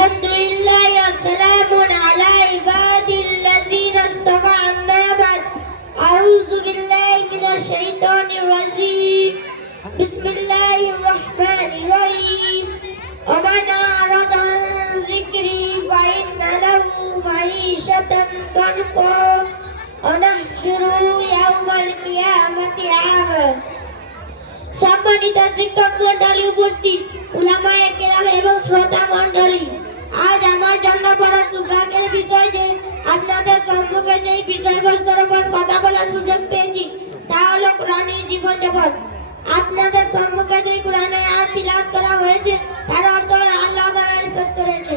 الحمد لله وسلام على عبادي الذين اصطفى أما بعد أعوذ بالله من الشيطان الرجيم بسم الله الرحمن الرحيم ومن أعرض عن ذكري فإن له معيشة ضنكا ونحشره يوم القيامة أعمى সম্মানিত শিক্ষক মন্ডলী উপস্থিত উলামায়ে কেরাম এবং শ্রোতা মন্ডলী আজ আমার জন্য বড় সৌভাগ্যের বিষয় যে আপনাদের সম্মুখে যে বিষয়বস্তুর উপর কথা বলার সুযোগ পেয়েছি, তা হলো কোরআনের জীবন যাপন। আপনাদের সম্মুখে যে কোরআনে আয়াত তিলাওয়াত করা হয়েছে, তার অর্থ আল্লাহ ইরশাদ করেছে।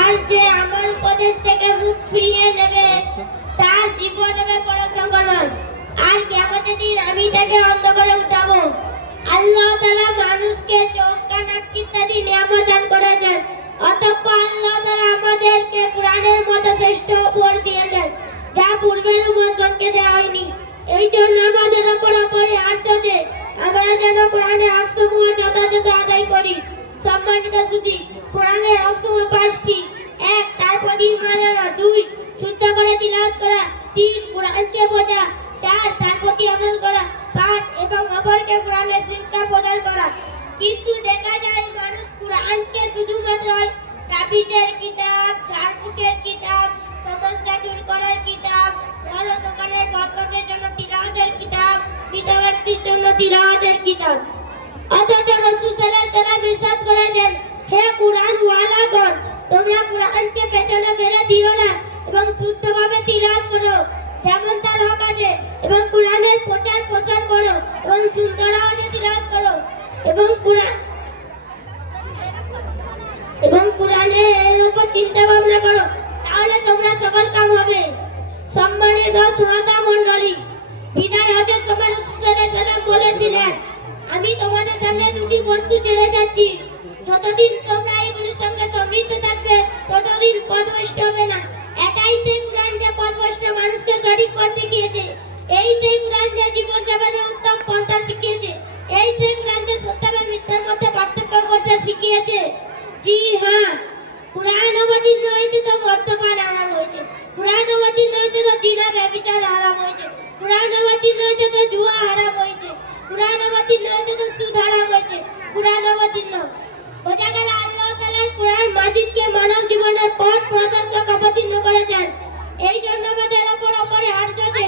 আর যে আমার উপদেশ থেকে মুখ ফিরিয়ে নেবে, তার জীবন হবে বড় সংকটময় আর কেমন দিন আমি তাকে অন্ধ করে উঠাবো? আল্লাহ তাআলা মানুষকে ইত্যাদি নিয়ামত দান করেছেন। অতঃপর আল্লাহ তাআলা আমাদেরকে কোরআনের মতো শ্রেষ্ঠ উপর দিয়েছেন, যা পূর্বের উম্মতগণকে দেওয়া হয়নি। এই জন্য আমাদের ওপর অপরিহার্য যে আমরা যেন কোরআনের হকসমূহ যথাযথ আদায় করি। সম্মানিত সুধী কোরআনের হকসমূহ পাঁচটি। এক, তার প্রতি দুই, শুদ্ধ করে তিলাওয়াত করা। তিন, কোরআনকে বোঝা। চার, তার প্রতি আমল করা। পাঁচ, এবং অপরকে কোরআনের শিক্ষা প্রদান করা। কিন্তু দেখা যায় মানুষ কোরআনকে শুধুমাত্র তাবিজের কিতাব ঝাড়ফুকের কিতাব, সমস্যা দূর করার কিতাব, ভালো দোকানের বরকতের জন্য তিলাওয়াতের কিতাব মৃত ব্যক্তির জন্য তিলাওয়াতের কিতাব। অথচ রসুল সাল্লাল্লাহু ইরশাদ করেছেন, হে কুরআন ওয়ালাগণ তোমরা কুরআনকে পেছনে ফেলে দিও না এবং শুদ্ধভাবে তিলাওয়াত করো। যেমন তার হক আছে এবং কোরআনের প্রচার প্রসার করো এবং সুন্দর আওয়াজে তিলাওয়াত করো। এবং কোরআন। এবং কোরআনের উপর চিন্তা ভাবনা করো, তাহলে তোমরা সফল কাম হবে। সম্মানিত শ্রোতা মণ্ডলী, বিদায় হজের সময় সাল্লাম বলেছিলেন, আমি তোমাদের সামনে দুটি বস্তু ছেড়ে যাচ্ছি। যতদিন তোমরা এইগুলির সঙ্গে সমৃদ্ধ থাকবে, ততদিন পথভ্রষ্ট হবে না। এটাই সেই কোরআন যে পথভ্রষ্ট মানুষকে সঠিক পথ দেখিয়েছে। এই সেই কোরআন যে জীবন যাপনের উত্তম পন্থা শিখিয়েছে। এই সেই কোরআন যে সত্য এবং মিথ্যার মধ্যে পার্থক্য করতে শিখিয়েছে, জি হ্যাঁ কোরআন অবতীর্ণ হয়েছে তো মদ্যপান আরাম হয়েছে। কোরআন অবতীর্ণ হয়েছে তো জিনা ব্যবচার আরাম হয়েছে। কোরআন অবতীর্ণ হয়েছে তো জুয়া হারাম হয়েছে। কোরআন অবতীর্ণ হয়েছে তো সুদ হারাম হয়েছে। কোরআন অবতীর্ণ বোঝা গেল আল্লাহ তাআলা কোরআন মাজিদকে মানব জীবনের পথ প্রদর্শক অবতীর্ণ করেছেন। এই জন্য আমাদের অপরে হার্য যে,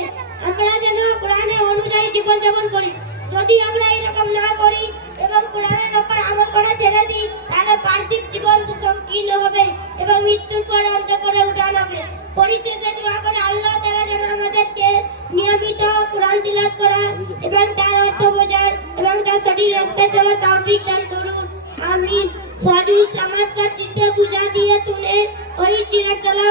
আমরা যেন কোরআনের অনুযায়ী জীবনযাপন করি। যদি আমরা এরকম না করি এবং কোরআনের ওপর আমল করা ছেড়ে দিই তাহলে পার্থিব জীবন সংকীর্ণ হবে এবং মৃত্যুর পর অন্ত করে উঠানো হবে পরিশেষে দোয়া করে আল্লাহ তাআলা যেন আমাদেরকে নিয়মিত কোরআন তিলাওয়াত করা এবং তার অর্থ বোঝার এবং তার সঠিক রাস্তায় চলা তৌফিক দান করুন আমিন ফজল সমাজ का जिसे बुझा दिए तूने वही चिरतला